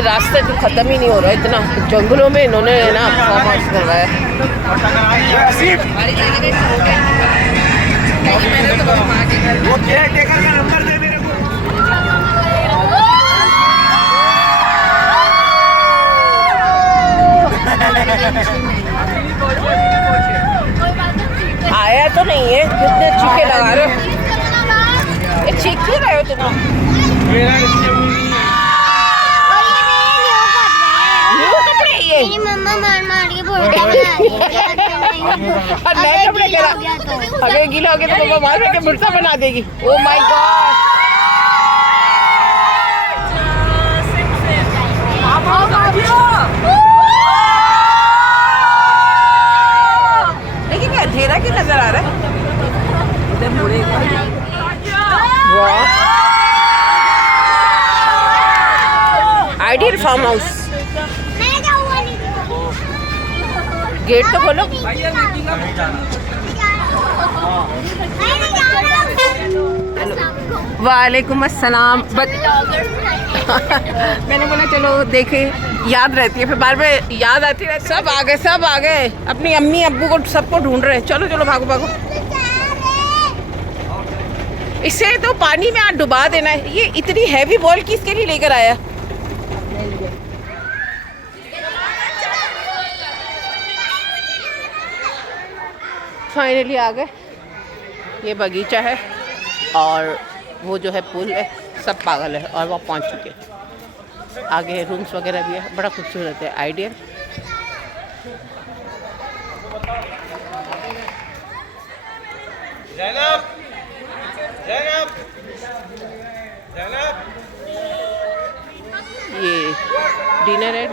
ये रास्ते तो ख़त्म ही नहीं हो रहा, इतना जंगलों में इन्होंने ना फार्म हाउस करवाया। आया तो नहीं है, कितने चीखे लगा रहे हो, ये चीख क्यों रहे हो तुम? मम्मा मार के बोल नए कपड़े करा, अगर गीला हो गया तो मम्मा मार के मुर्दा बना देगी। ओ माय गॉड, लेकिन अंधेरा क्यों नजर आ रहा है? Ideal farm house. गेट तो खोलो। वालेकुम अस्सलाम। मैंने बोला चलो देखें, याद रहती है, फिर बार बार याद आती रहती है। सब आ गए, सब आ गए, अपनी अम्मी अब्बू को सबको ढूंढ रहे हैं। चलो चलो भागो भागो, इससे तो पानी में आज डुबा देना है। ये इतनी हैवी बॉल किसके लिए लेकर आया? फाइनली आ गए। ये बगीचा है और वो जो है पुल है, सब पागल है और वो पहुंच चुके। आगे रूम्स वगैरह भी है, बड़ा खूबसूरत है, आइडियल। ये डिनर है।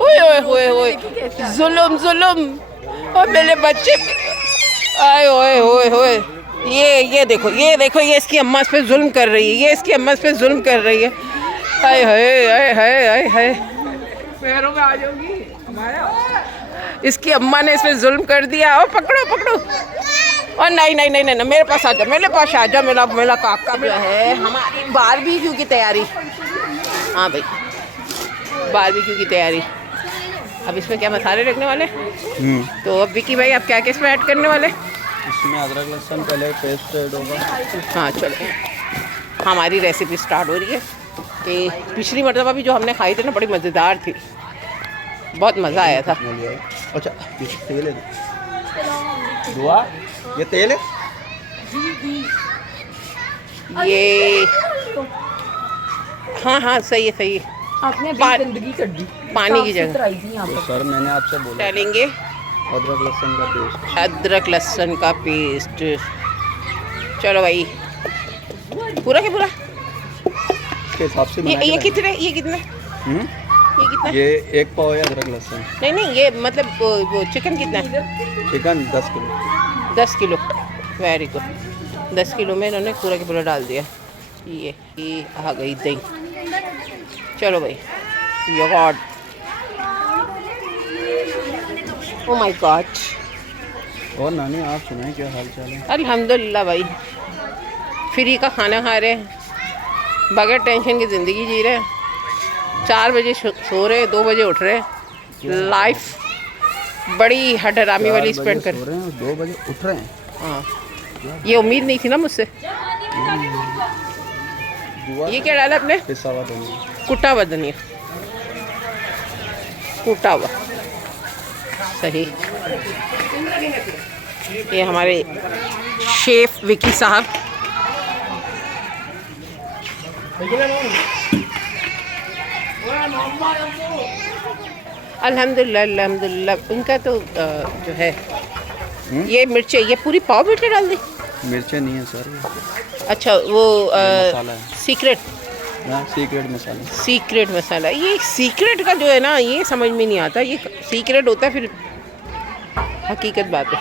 ओए ओए, जुल्म जुल्म, और मेरे बच्चे, आए ओए ओए ओए, ये देखो, ये देखो, ये इसकी अम्मा इस पे जुल्म कर रही है, ये इसकी अम्मा इस पे जुल्म कर रही है। हाय हाय हाय हाय हाय हाय, पैरों में आ जाऊंगी। इसकी अम्मा ने इस पे जुल्म कर दिया। ओ पकड़ो पकड़ो, और नहीं नहीं नहीं नहीं, मेरे पास आ जा, मेरे पास आ जा। मेरा काका जो है, हमारी बारबेक्यू की तैयारी। हाँ भाई, बारबेक्यू की तैयारी। अब इसमें क्या मसाले रखने वाले? तो अब विकी भाई आप क्या क्या इसमें ऐड करने वाले? इसमें अदरक लहसुन पहले पेस्ट ऐड होगा। हाँ चलो, हमारी रेसिपी स्टार्ट हो रही है। कि पिछली मरतबा भी जो हमने खाई थी ना, बड़ी मज़ेदार थी, बहुत मज़ा आया था। अच्छा तेल है, दुआ ये तेल है, ये हाँ हाँ सही है सही है। आपने गंदगी कर दी पानी की जगह। तो सर मैंने आपसे बोला डालेंगे अदरक लहसुन का पेस्ट। अदरक लहसुन का पेस्ट। चलो भाई, पूरा के पूरा के हिसाब से ये कितने ये कितने ये एक पाव है अदरक लहसुन। नहीं नहीं, ये मतलब वो चिकन कितना है? Chicken 10 kilo. 10 kilo, very good. 10 kilo में इन्होंने पूरा के पूरा डाल दिया। ये आ गई दही। चलो भाई, यो गॉड, ओ माय गॉड। और नानी आप सुनाएं, क्या हाल चाल है? अल्हम्दुलिल्लाह भाई, फ्री का खाना खा रहे हैं, बगैर टेंशन की ज़िंदगी जी रहे हैं। 4 बजे सो रहे, 2 बजे उठ रहे। लाइफ बड़ी हडरामी वाली स्पेंड कर रहे हैं, 2 बजे उठ रहे हैं। हाँ, ये उम्मीद नहीं थी ना मुझसे। ये क्या डाला आपने? कुटा हुआ धनिया, कुटा हुआ, सही। ये हमारे शेफ विकी साहब। अल्हम्दुलिल्लाह अल्हम्दुलिल्लाह। उनका तो जो है ये मिर्चें, ये पूरी पाव मिर्चें डाल दी। मिर्चें नहीं है सर, अच्छा वो सीक्रेट मसाला। सीक्रेट मसाला। ये सीक्रेट का जो है ना, ये समझ में नहीं आता। ये सीक्रेट होता है, फिर हकीकत बात है,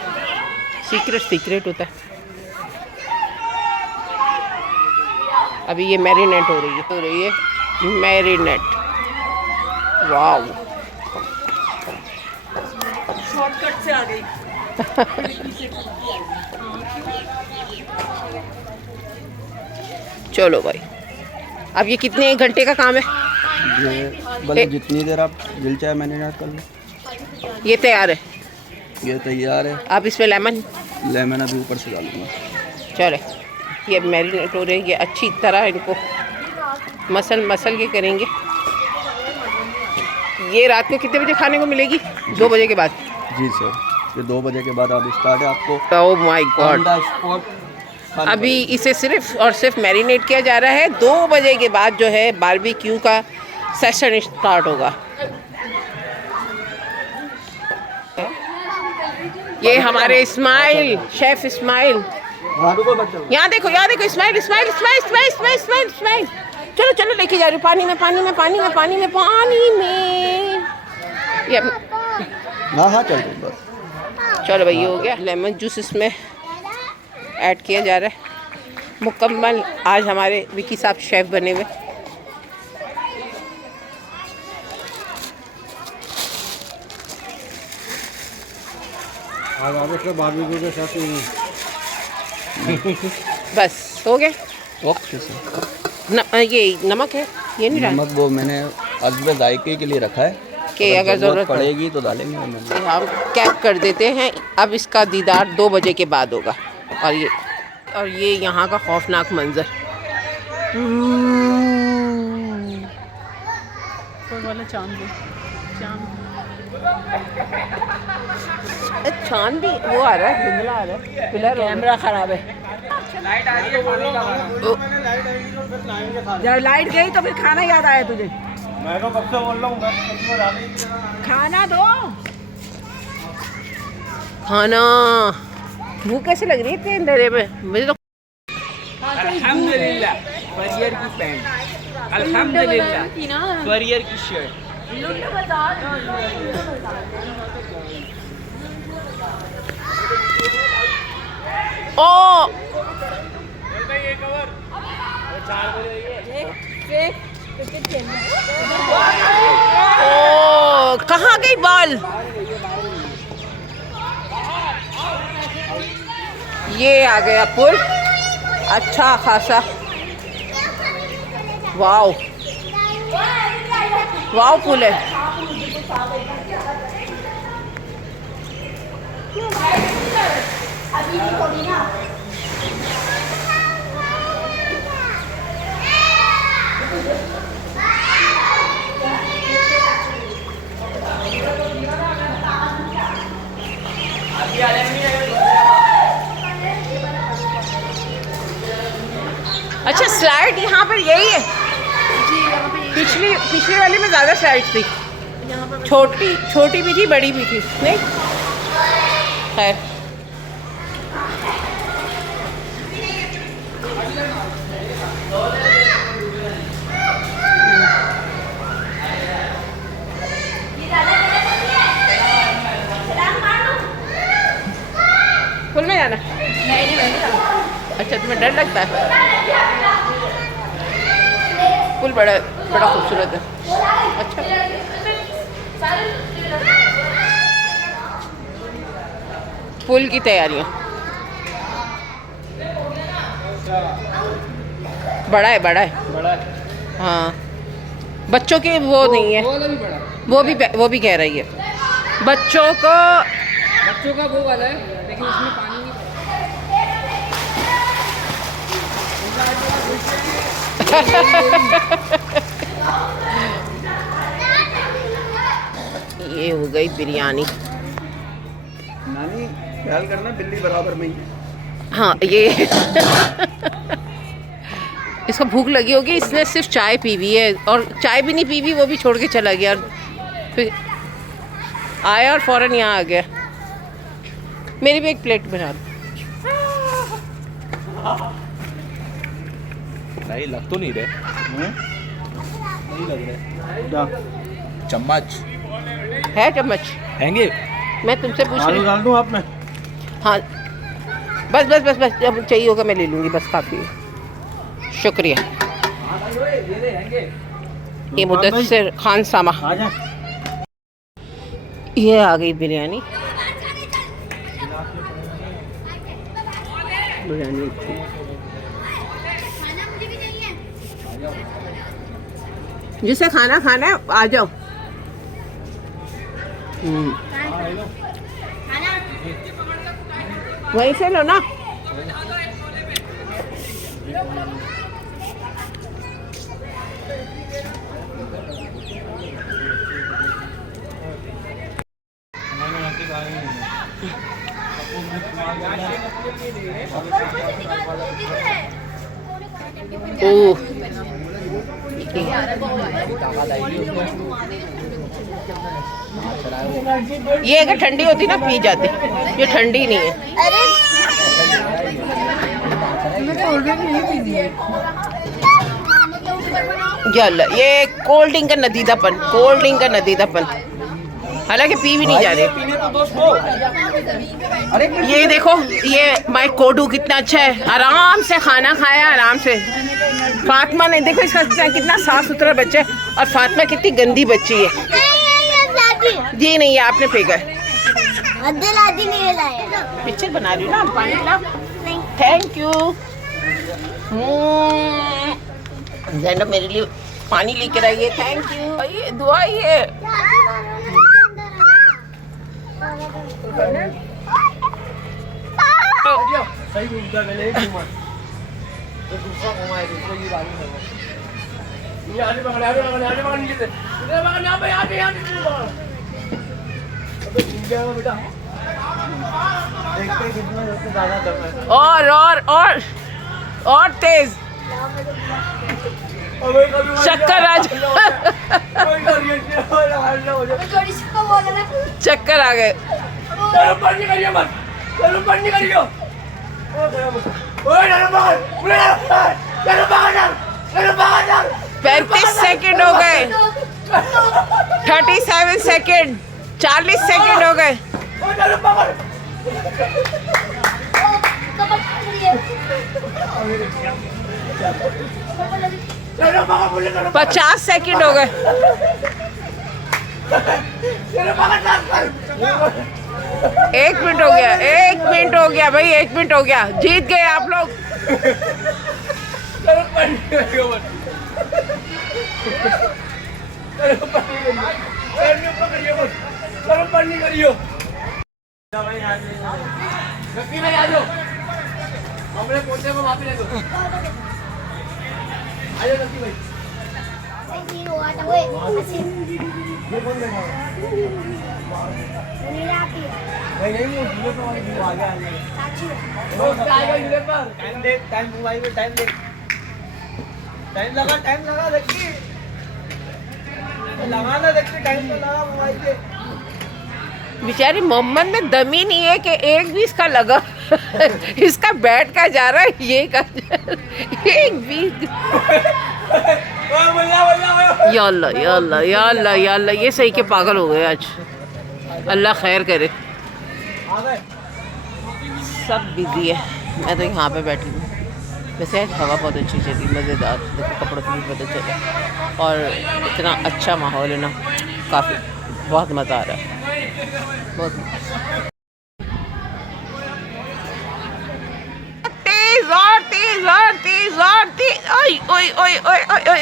सीक्रेट होता है। अभी ये मैरिनेट हो रही है मैरिनेट। वाव, शॉर्टकट से आ गई। चलो भाई, अब ये कितने घंटे का काम है? ये मतलब जितनी देर आप दिल चाहे मैरिनेट कर लो। ये तैयार है, ये तैयार है। अब इसमें लेमन लेमन अभी ऊपर से डालूंगा। चले, ये मैरिनेट हो रहे हैं, ये अच्छी तरह इनको मसल के करेंगे। ये रात को कितने बजे खाने को मिलेगी? 2 बजे के बाद? जी सर, ये 2 बजे के बाद आप स्टार्ट है आपको। ओह माय गॉड, स्पॉट अभी इसे सिर्फ और सिर्फ मैरिनेट किया जा रहा है। 2 बजे के बाद जो है बारबेक्यू का सेशन स्टार्ट होगा। ये हमारे इस्माइल, शेफ इस्माइल, यहाँ देखो इस्माइल इस्माइल इस्माइल इस्माइल इस्माइल इस्माइल इस्माइल। चलो चलो, लेके जा रही हूँ पानी में पानी में पानी में पानी में पानी में। ये हाँ चल रही बस। चलो भाई, ये हो गया। लेमन जूस इसमें ऐड किया जा रहा है। मुकम्मल आज हमारे विकी साहब शेफ बने हुए। बस हो गया। Okay sir. ये नमक है, ये नहीं डालना नमक वो मैंने अजब जायके के लिए रखा है कि अगर ज़रूरत पड़ेगी तो डालेंगे। हम कैप कर देते हैं। अब इसका दीदार 2 बजे के बाद होगा। और ये यहाँ का खौफनाक मंजर। वाला चांद चांद भी वो आ रहा है, धुंधला आ रहा है, पिलर कैमरा खराब है। लाइट आ रही है, खाने का जब लाइट गई तो फिर खाना याद आया तुझे? मैं तो कब से बोल रहा हूँ, खाना दो। खाना। भूख कैसे लग रही है इतने अंधेरे में? मुझे तो अल्हम्दुलिल्लाह फरियर की पैंट, अल्हम्दुलिल्लाह फरियर की शर्ट। ओ कहाँ गई बॉल? ये आ गया पुल, अच्छा खासा। वाओ वाओ पुल है। अच्छा, स्लाइड यहाँ पर यही है? पिछली वाली में ज़्यादा स्लाइड थी। छोटी भी थी, बड़ी भी थी, नहीं? खैर, पुल में जाना? नहीं अच्छा, तुम्हें डर लगता है? पुल बड़ा खूबसूरत है। अच्छा, पुल की तैयारियाँ। बड़ा है। हाँ, बच्चों के वो नहीं है, वो भी कह रही है बच्चों का वो वाला है, लेकिन उसमें पानी नहीं। ये हो गई बिरयानी। नानी ख्याल करना बिल्ली बराबर में ही। हाँ, ये इसको भूख लगी होगी, इसने सिर्फ चाय पी हुई है, और चाय भी नहीं पी हुई, वो भी छोड़ के चला गया। और फिर आया और फ़ौरन यहाँ आ गया। मेरी भी एक प्लेट बना दो। नहीं लग तो नहीं रहे। नहीं लग रहे। चम्मच है? चम्मच हैंगे? मैं तुमसे पूछ रही हूँ। डाल दूँ आप में? हाँ, बस जब चाहिए होगा मैं ले लूँगी, बस काफ़ी है। शुक्रिया। ये मुदस्सिर खान सामा। ये आ गई बिरयानी। बिरयानी अच्छी है। जिसे खाना खाना है आ जाओ। वहीं से लो ना। ओह ये अगर ठंडी होती ना पी जाती, ये ठंडी नहीं है। ये कोल्ड ड्रिंक का नदीदापन, कोल्ड ड्रिंक का नदीदापन, हालांकि पी भी नहीं जा रही। ये देखो ये माई कोडू कितना अच्छा है, आराम से खाना खाया, आराम से। फातिमा ने देखो इसका कितना साफ सुथरा बच्चा है, और फातिमा कितनी गंदी बच्ची है। जी नहीं, ये आपने फेंका है। पिक्चर बना रही हूँ ना, पानी ला। Thank you. जैनब मेरे लिए पानी लेकर आई है, थैंक यू। ये दुआ ये सही घूमता पहले एक घुमा, तो दूसरा घुमाए, दूसरा ये बारी में ये आगे पकड़, आगे पकड़, आगे पकड़, नीचे से इधर पकड़, यहाँ पे आगे पकड़। अबे घूम गया वो बेटा, देखते हैं कितना सबसे ज़्यादा दम है। और तेज चक्कर आज चक्कर आ गए। 35 सेकंड हो गए, 37 सेकंड, 40 सेकंड हो गए। 50 सेकंड हो गए। 1 मिनट हो गया, 1 मिनट हो गया भाई, 1 मिनट हो गया। जीत गए आप लोग। टाइम लगा देखिए, लगाना देखिए, टाइम तो लगा मोबाइल पे। बेचारी मोहम्मद में दम ही नहीं है कि एक भी इसका लगा। इसका बैठ का जा रहा है, ये का एक भी। या अल्लाह या अल्लाह या अल्लाह या अल्लाह, ये सही के पागल हो गए आज। अल्लाह खैर करे। सब बिजी है, मैं तो यहाँ पे बैठी हूँ। वैसे हवा बहुत अच्छी चली, मज़ेदार। देखो कपड़ों से भी पता चला, और इतना अच्छा माहौल है ना, काफ़ी बहुत मज़ा आ रहा है, बहुत। तेज और तेज और तेज और तेज। ओए ओए ओए ओए ओए ओए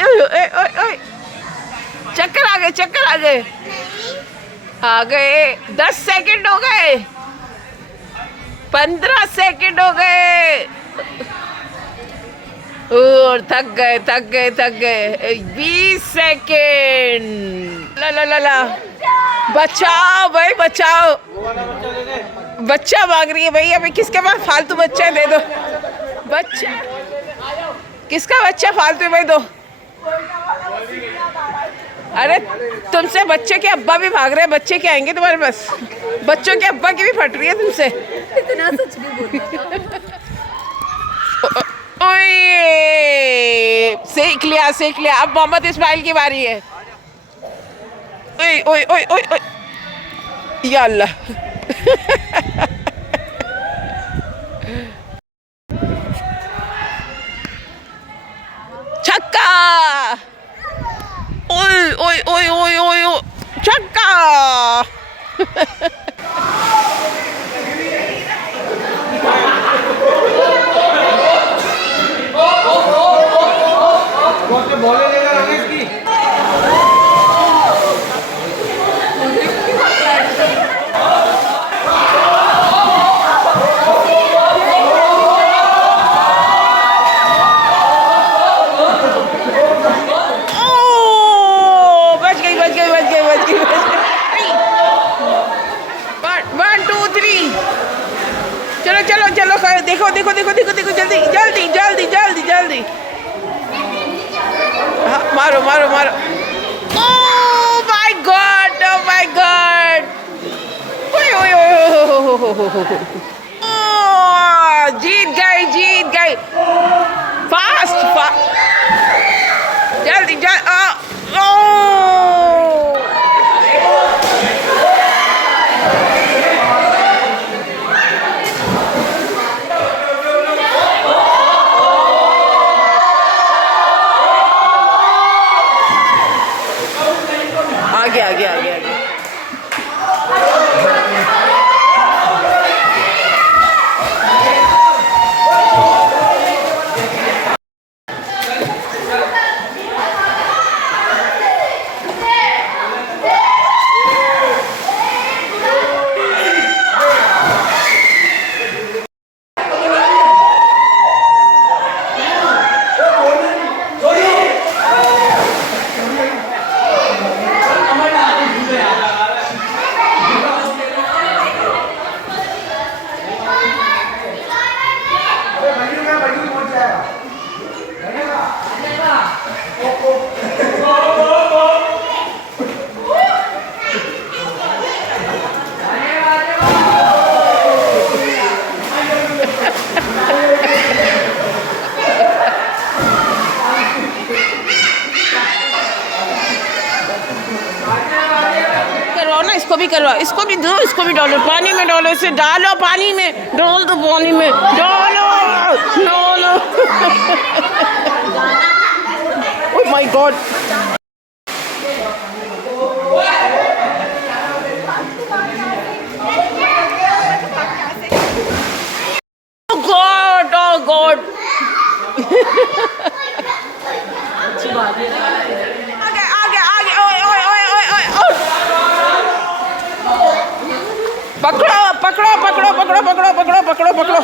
ओए ओए, चक्कर आ गए, चक्कर आ गए, आ गए। 10 सेकंड हो गए, 15 सेकंड हो गए, और थक गए थक गए थक गए। 20 सेकंड। ला ला ला ला, बचाओ भाई बचाओ, बच्चा मांग रही है भाई। अभी किसके पास फालतू बच्चा है, दे दो बच्चा। किसका बच्चा फालतू है भाई, दो। अरे तुमसे बच्चे के अब्बा भी भाग रहे हैं, बच्चे क्या आएंगे तुम्हारे पास? बच्चों के अब्बा की भी फट रही है तुमसे। इतना सच नहीं बोल। ओए सेक लिया, सेक लिया। अब मोहम्मद इस्माइल की बारी है। ओए ओए ओए ओए ओए, या अल्लाह। छक्का। ओए ओए ओए ओए ओए, छक्का। जीत गई फास्ट जल्दी आगे इसको भी दो, इसको भी डालो पानी में, डालो इसे, डालो पानी में, डाल दो पानी में, डालो oh my God oh God पकड़ो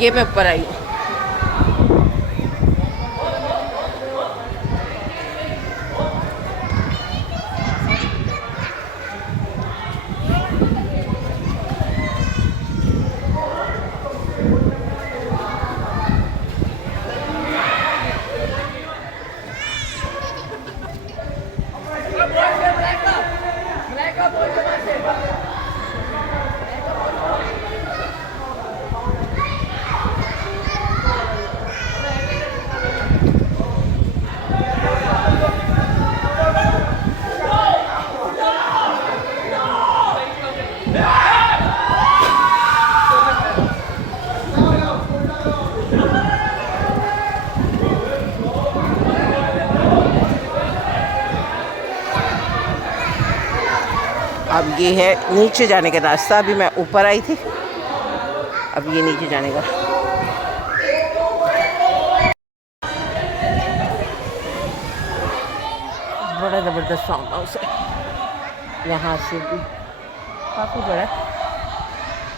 ये मैं ऊपर आई हूँ। अब ये है नीचे जाने का रास्ता। अभी मैं ऊपर आई थी, अब ये नीचे जाने का। बड़ा ज़बरदस्त फार्म हाउस है, यहाँ से भी काफ़ी बड़ा है।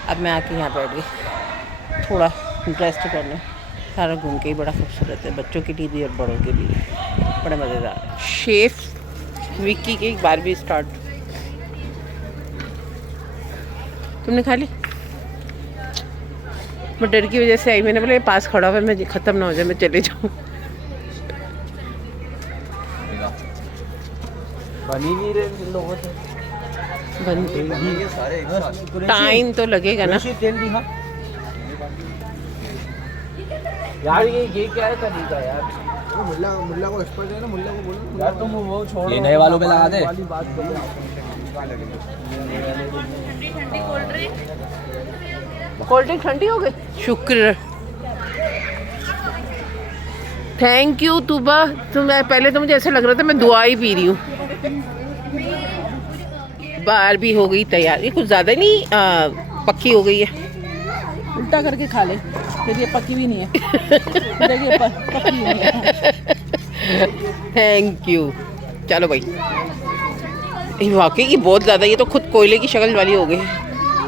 अब मैं आके यहाँ बैठ गई थोड़ा रेस्ट करने। सारा घूम के ही बड़ा खूबसूरत है, बच्चों के लिए भी और बड़ों के लिए बड़ा मज़ेदार है। शेफ विक्की की एक बार भी स्टार्ट। तुमने खा ली? मैं डर की वजह से आई, मैंने बोला ये पास खड़ा हुआ है, मैं ख़त्म ना हो जाए, मैं चले जाऊँ। बनी नहीं रहे लोगों से, टाइम तो लगेगा ना। तेल भी हाँ यार ये क्या है तरीका यार? मुल्ला को एक्सपर्ट है ना, मुल्ला को बोलो यार तुम वो छोड़ो, ये नए वालों पे लगा दे। वाली बात करो। कोल्ड ड्रिंक ठंडी हो गई, शुक्र, थैंक यू तुबा। तो मैं पहले तो मुझे ऐसा लग रहा था मैं दुआ ही पी रही हूँ। बार भी हो गई तैयार, ये कुछ ज़्यादा नहीं पक्की हो गई है। उल्टा करके खा ले, फिर ये पकी भी नहीं है। देखिए पकी नहीं है। Thank you. चलो भाई, ये वाकई की बहुत ज़्यादा, ये तो खुद कोयले की शक्ल वाली हो गई।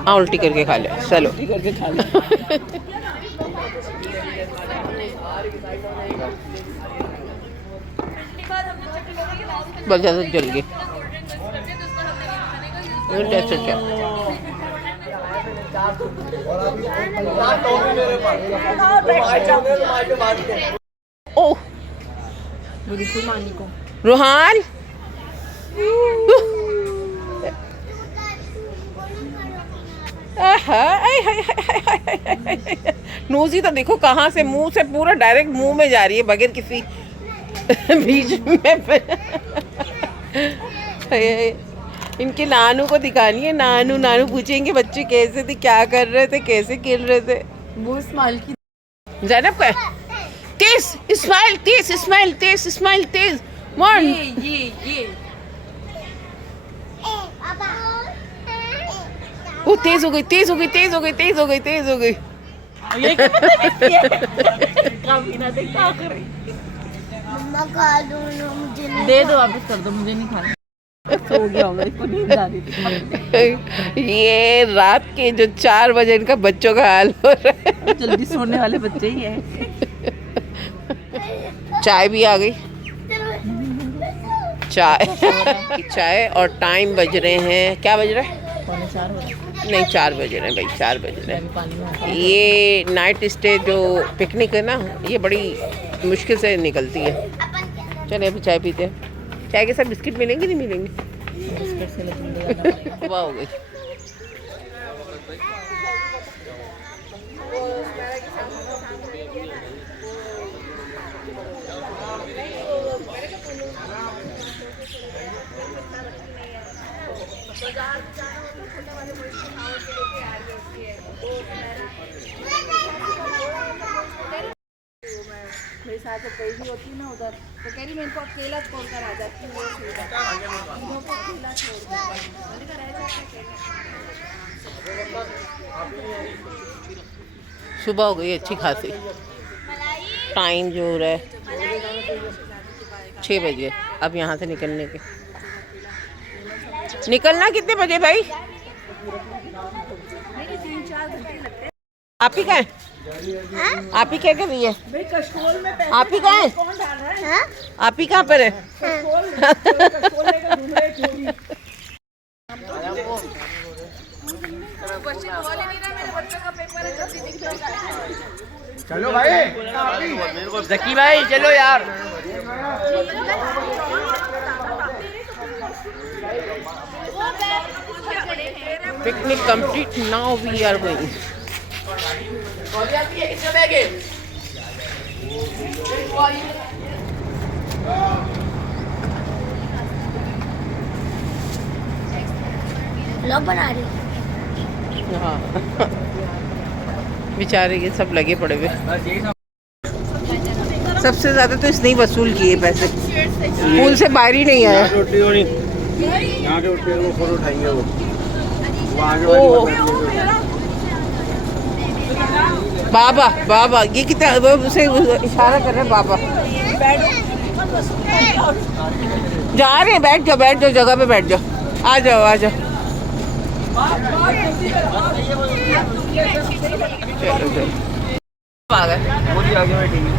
हाँ उल्टी करके खा ले, चलो उल्टी करके खा ले। बहुत ज़्यादा जल गई। टेस्ट अच्छा। ओह बिल्कुल मानी को रूहान, नूजी तो देखो कहाँ से, मुंह से पूरा डायरेक्ट मुंह में जा रही है बगैर किसी बीच में। इनके नानू को दिखानी है, नानू नानू पूछेंगे बच्चे कैसे थे, क्या कर रहे थे, कैसे खेल रहे थे। वो स्माइल की ज़ैनब का तेज स्माइल, तेज स्माइल, तेज स्माइल, तेज मोन। ये वो तेज हो गई, तेज हो गई, तेज हो गई, तेज हो गई, तेज हो गई। ये कभी ना देखा कर। मम्मा खा दो ना, मुझे नहीं। दे दो, वापस कर दो, मुझे नहीं खाना। हो गया होगा, इसको नींद आ रही थी। ये रात के जो 4 बजे इनका बच्चों का हाल हो रहा है। जल्दी सोने वाले बच्चे ही हैं। चाय भी आ गई, चाय और टाइम बज रहे हैं, क्या बज रहा है? 4:45 हो रहे हैं। नहीं 4 बज रहे हैं भाई, 4 बज रहे अभी पानी में आता हैं। है। ये नाइट स्टे जो पिकनिक है ना, ये बड़ी मुश्किल से निकलती है। चलिए अभी चाय पीते हैं। चाय के साथ बिस्किट मिलेंगे, नहीं मिलेंगे? बिस्किट से लेकिन ले जाना पड़ेगा। सुबह हो गई। मेरे साथ तो कहीं भी होती ना उधर, तो कह रही मैं इनको अकेला छोड़कर आ जाती हूँ। वो इनको अकेला छोड़कर मैंने कहा रह जाते सुबह हो गई अच्छी खासी। टाइम जो हो रहा है 6 बजे। अब यहाँ से निकलने के, निकलना कितने बजे भाई? आप ही का है? आप ही क्या कर रही है? आप ही कहाँ है? आप ही कहाँ पर है? चलो भाई, जकी भाई चलो यार। Picnic complete, now we are going. Vlog बना रही। हाँ बेचारे ये सब लगे पड़े हुए। सबसे ज्यादा तो इसने ही वसूल किए पैसे, पूल से बाहर ही नहीं आया। यहाँ के उठे वो फोटो उठाएंगे वो बाबा बाबा, ये कितना वो उसे इशारा कर रहे हैं बाबा। जा रहे हैं, बैठ जाओ जगह पे बैठ जाओ, आ जाओ आ जाओ। चलो आ गए। आगे बैठेंगे।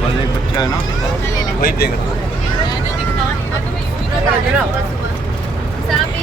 बस एक बच्चा है ना, वही देख रहा है।